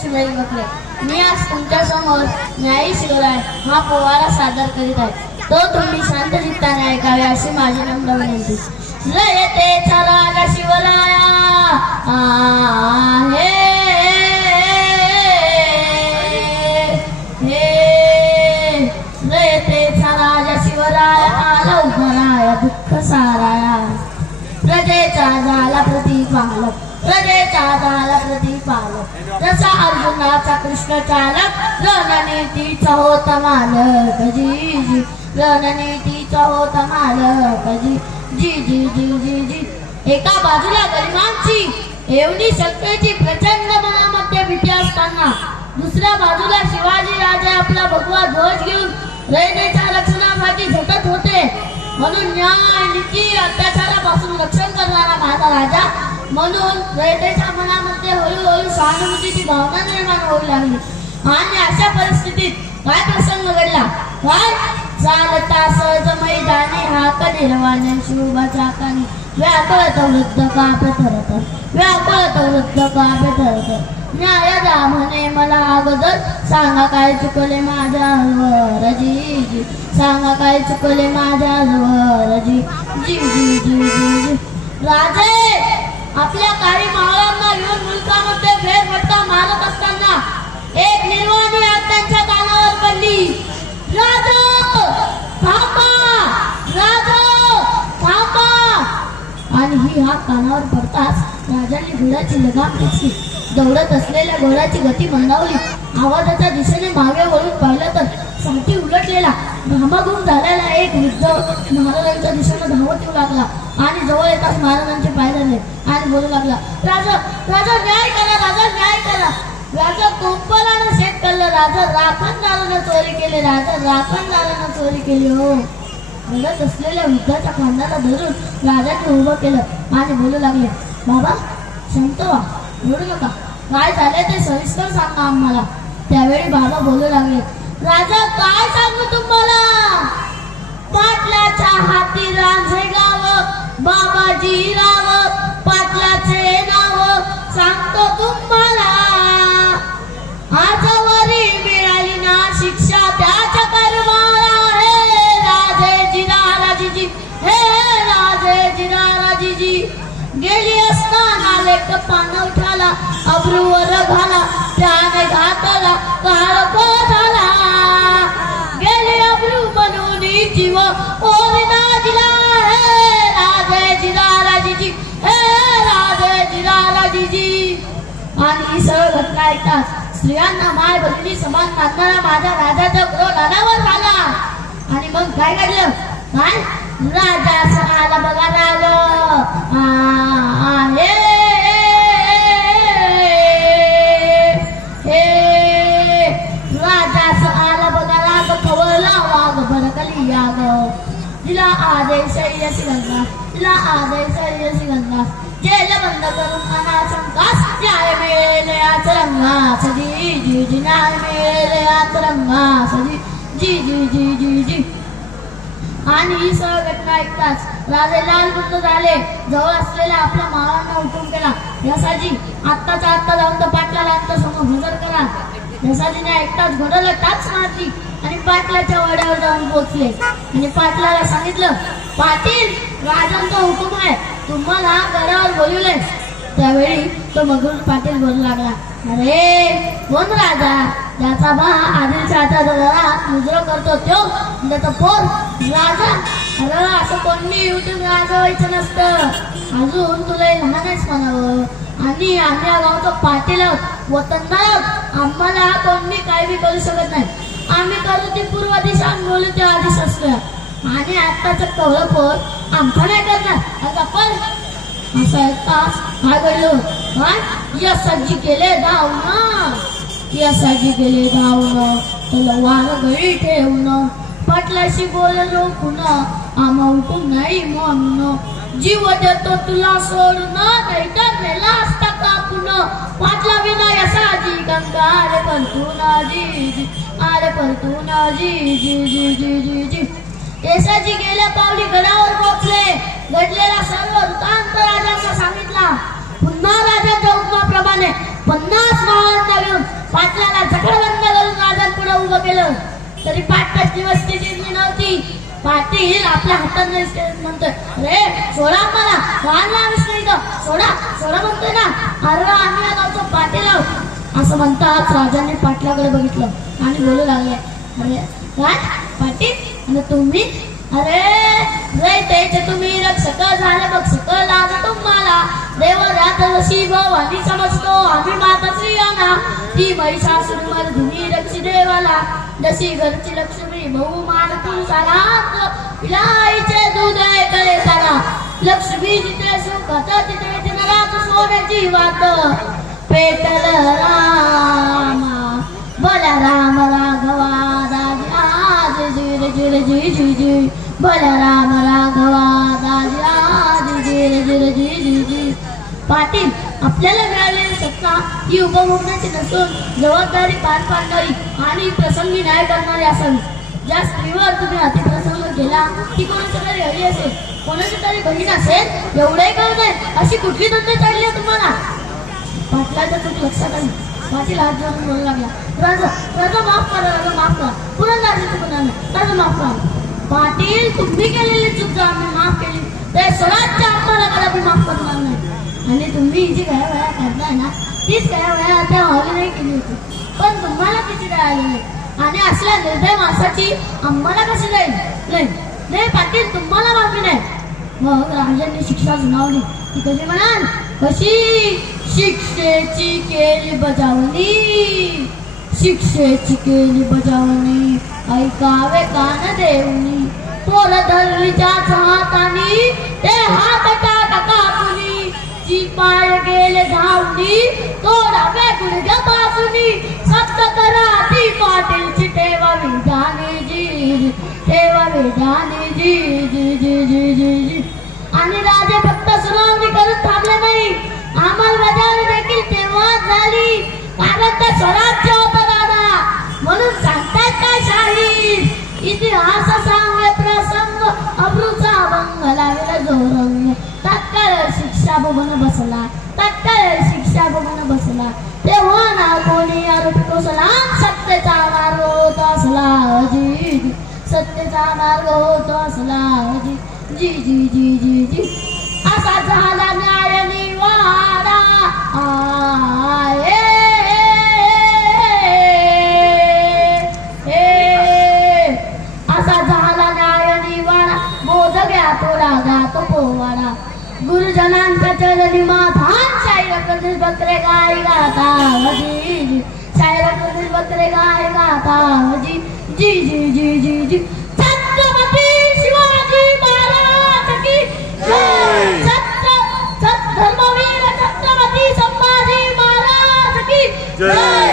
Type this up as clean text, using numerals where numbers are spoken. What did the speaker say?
Shivai Bulkley. मी आज तुमच्या समोर न्यायी शिवराय हा पोवाडा सादर करीत आहे. तो तुम्ही शांत चित्ताने ऐकावे अशी माझी नम्र विनंती. रयतेचा राजा शिवराया हे रयतेचा राजा शिवराया लवकराया दुःख साराया. प्रजेचा झाला प्रतिपालक, प्रजेचा झाला प्रतिपालक. जसा अर्जुनाचा कृष्ण चालक, रणनीतीचा होता मालक. जी जी रणनीतीचा होता मालक. जी जी जी जी जी जी. एका बाजूला गरिमांची एवढी शक्तीची प्रचंड मनामध्ये भीती असताना, दुसऱ्या बाजूला शिवाजी राजे आपला भगवा ध्वज घेऊन रयतेच्या रक्षणासाठी झटत होते. म्हणून न्याय नीती अत्याचारापासून रक्षण करणारा माझा राजा म्हणून रयतेच्या मनामध्ये हळूहळू सहानुभूतीची भावना निर्माण होऊ लागली. आणि अशा परिस्थितीत काय प्रसंग घडला? काय चालता सहज मैदानी हाक निर्वाण्या शिवबाच्या कानी. व्याकुळत वृद्ध कापे थरथर, व्याकुळत वृद्ध कापे थरथर. न्याय द्या म्हणे मला अगोदर, सांगा काय चुकले माझ्यावर. जी जी सांगा काय चुकले माझ्यावर. जी जी जी जी जी. राजे आपल्या काही महाराजांना घेऊन मुलकामध्ये फेरफटका मारत असताना एक निर्वाणी आग त्यांच्या कानावर पडली. राजा थांबा, राजा थांबा. आणि ही हाक कानावर पडताच राजांनी घोड्याची लगाम खेचली. दौडत असलेल्या घोड्याची गती मंदावली. आवाजाच्या दिशेने मागे वळून पाहिलं तर साठी उलटलेला घामाघूम झालेला एक वृद्ध महाराजांच्या दिशेने धावत येऊ लागला. आणि जवळ येताच महाराजांचे पाय धरले आणि बोलू लागला, राजा राजा न्याय करा, राजा न्याय करा. राजा कोंपलानं शेत कळलं. राजा राखणदारानं चोरी केली, राजा राखणदारानं चोरी केली. हो. रडत असलेल्या वृद्धाच्या खांद्याला धरून राजाने उभं केलं आणि बोलू लागले, बाबा शांत व्हा, रडू नका. काय झाले ते सविस्तर सांगा आम्हाला. त्यावेळी बाबा बोलू लागले, राजा काय सांगू तुम्हाला. पाटलाच्या हाती रांझे गाव, बाबाजी राव पाटलाचे नाव सांगतो तुम्हाला. आजवरी मिळाली ना शिक्षा त्याच्या कर्माला. हे राजे राजीजी, हे राजे राजीजी. गेली असताना लेक पाणवठ्याला, अब्रूवर घाला त्याने घातला काळको झाला. गेली अब्रू म्हणून जीव ओविना दिला. हे राजे राजीजी, हे राजे राजीजी. आणि ही सरळ घटना ऐकताच स्त्रियांना माय बहिणी समान मानणारा माझ्या राजाचा क्रोध अनावर झाला. आणि मग काय घडलं? काय राजा सणाला बघा राग. राजा सणाला बघा राग, खवळला वाघ भरकली याग. तिला आदेश यश गंगा, तिला आदेश यश गंगा. जेल बंद करून अनाशंकास न्याय मिळेल याच रंगास. जी जी जी न्याय मिळेल याच रंगास. जी जी जी जी जी जी. आणि ही सर्व घटना ऐकताच राजे लालबुंद झाले. जवळ असलेल्या आपल्या मावांना हुकूम केला, यसाजी आत्ताच्या आत्ता जाऊन तर पाटलाला आत्ता समोर हजर करा. यसाजीने ऐकताच घोड्याला टाच मारली आणि पाटलाच्या वाड्यावर जाऊन पोहोचले. आणि पाटलाला सांगितलं, पाटील राजांचा हुकूम आहे, तुम्हाला गडावर बोलवले. त्यावेळी तो मगरूर पाटील बोलू लागला, अरे कोण राजा? ज्याचा बा आदिलशाहच्या दरबारात मुजरा करतो तो त्याचा पोर राजा? अरे असं कोणी युट्यूब राजा व्हायचं नसतं. अजून तुला लहानच म्हणावं. आणि आम्ही गावचं पाटील आहोत, वतनदार. आम्हाला कोणी काही बी करू शकत नाही. आम्ही करू ती पूर्व दिशा आणि बोलू ती आदिश असल्या. आणि आत्ताचं कवळं पोर आमचा नाही करणार. पण असं ऐकताच काय घडलं? काय यसाजी केले धावणं, यसाजी केले धावणं. तलवार गळी ठेवणं, पाटलाशी बोललो पुन्हा आम्हा हुकूम नाही म्हणून. जीव देतो तुला सोडणं, नाही तर नेला असता कापून. पाटला विना यसाजी गंगा. आरे परतून जी जी, आरे परतून जी जी जी जी जी जी. यसाजी गेल्या पावली गडावर पोहोचले. घडलेला सर्व वृत्तांत राजांना सांगितला. पुन्हा राजाच्या हुकमाप्रमाणे 50 महाराजांना घेऊन पाटलाला झकडबंद करून राजांपुढे उभं केलं तरी पाटलाची वस्ती जिंकली नव्हती. पाटील आपल्या हातात म्हणतोय, रे सोडा मला, वाहन लावीस नाही तर सोडा सोडा म्हणतोय ना. अरे आम्ही या गावचं पाटील आहोत असं म्हणतात. राजांनी पाटलाकडे बघितलं आणि बोलू लागले, अरे काय पाटील आणि तुम्ही, अरे रे त्याचे तुम्ही रक्षक झाले बघ सकल लाग तुम्हाला. देवरात वशी भवानी समजतो आम्ही माता स्त्रियांना. ती महिषासुर मर्दिनी रक्षी देवाला. जशी घरची लक्ष्मी बहुमान तुळसाला. पिलाईचे दूध ऐकले सारा. लक्ष्मी जिथे सुखात तिथे दिनरात सोन्याची वाट. पेटल रामा बोला राम राघवा दाजी जिर जिर जी जी जी. बोला राम राघवा दाजी जिर जिर जी जी जी. पाटील आपल्याला मिळालेली सत्ता ही उपभोगण्याची नसून जबाबदारी पार पाडणारी आणि प्रसंगी न्याय करणारी असावी. ज्या स्त्रीवर तुम्ही अतिप्रसंग केला ती कोणाच्या तरी हवी असेल, कोणाची तरी बहीण असेल, एवढंही कळू नये अशी कुठली धंदे चढली तुम्हाला. पाटलाच्या चूक लक्षात आली. पाटील हात जोडून बोलू लागला, राजा राजा माफ करा, राजा माफ करा, पुरंदाजी तुमचा राजा माफ करा. पाटील तुम्ही केलेली चूक जर आम्ही माफ केली तर स्वराज्य आम्हाला कधी माफ करणार नाही. आणि तुम्ही जी काही वेळा काढलाय ना तीच काही वेळा त्या हॉली नाही केली होती, पण तुम्हाला किती वेळ आली नाही. आणि असल्या निर्दय माणसाची आम्हाला कशी जाईल नाही. पाटील तुम्हाला माफी नाही. मग राजांनी शिक्षा सुनावली. ती कधी म्हणाल, कशी शिक्षेची केली बजावणी, शिक्षेची केली बजावणी ऐकावे कान देऊनी. पोर धरलीच्याच हातानी ते हात कापुनी. जी पाय गेले धावनी तोडावे गुडघ्या पासूनी. सप्त करा ती पाटीलची ठेवावी जाणे जी, ठेवावी जाणे जी जी जी जी जी जी. आणि राजे फक्त सुनावणी करत थांबले नाही, अंमलबजावणी देखील तेव्हा झाली. कारण ते स्वराज्य होतं दादा. म्हणून सांगतात काय शाहीर, इतिहास सांगे प्रसंग अब्रूचा भंग लागला जोरंग. तत्काळ शिक्षा बघून बसला, तत्काळ शिक्षा बघून बसला. तेव्हा ना कोणी आरोपी कोसला. सत्तेचा मार्ग होत असला जी, सत्तेचा मार्ग होत असला जी जी जी जी जी जी. असा झाला न्याय निवाडा. असा झाला न्याय निवाडा. बोध घ्या थोडा गातो पोवाडा. गुरुजनांच्या चरणी माथान शायर प्रदेश बकरे गाय गाता जी, शायर प्रदेश बकरे गाय गाता जी जी जी जी जी जी. छत्रपती शिवाजी महाराज की जय. धर्मवीर छत्रपती संभाजी महाराज की जय.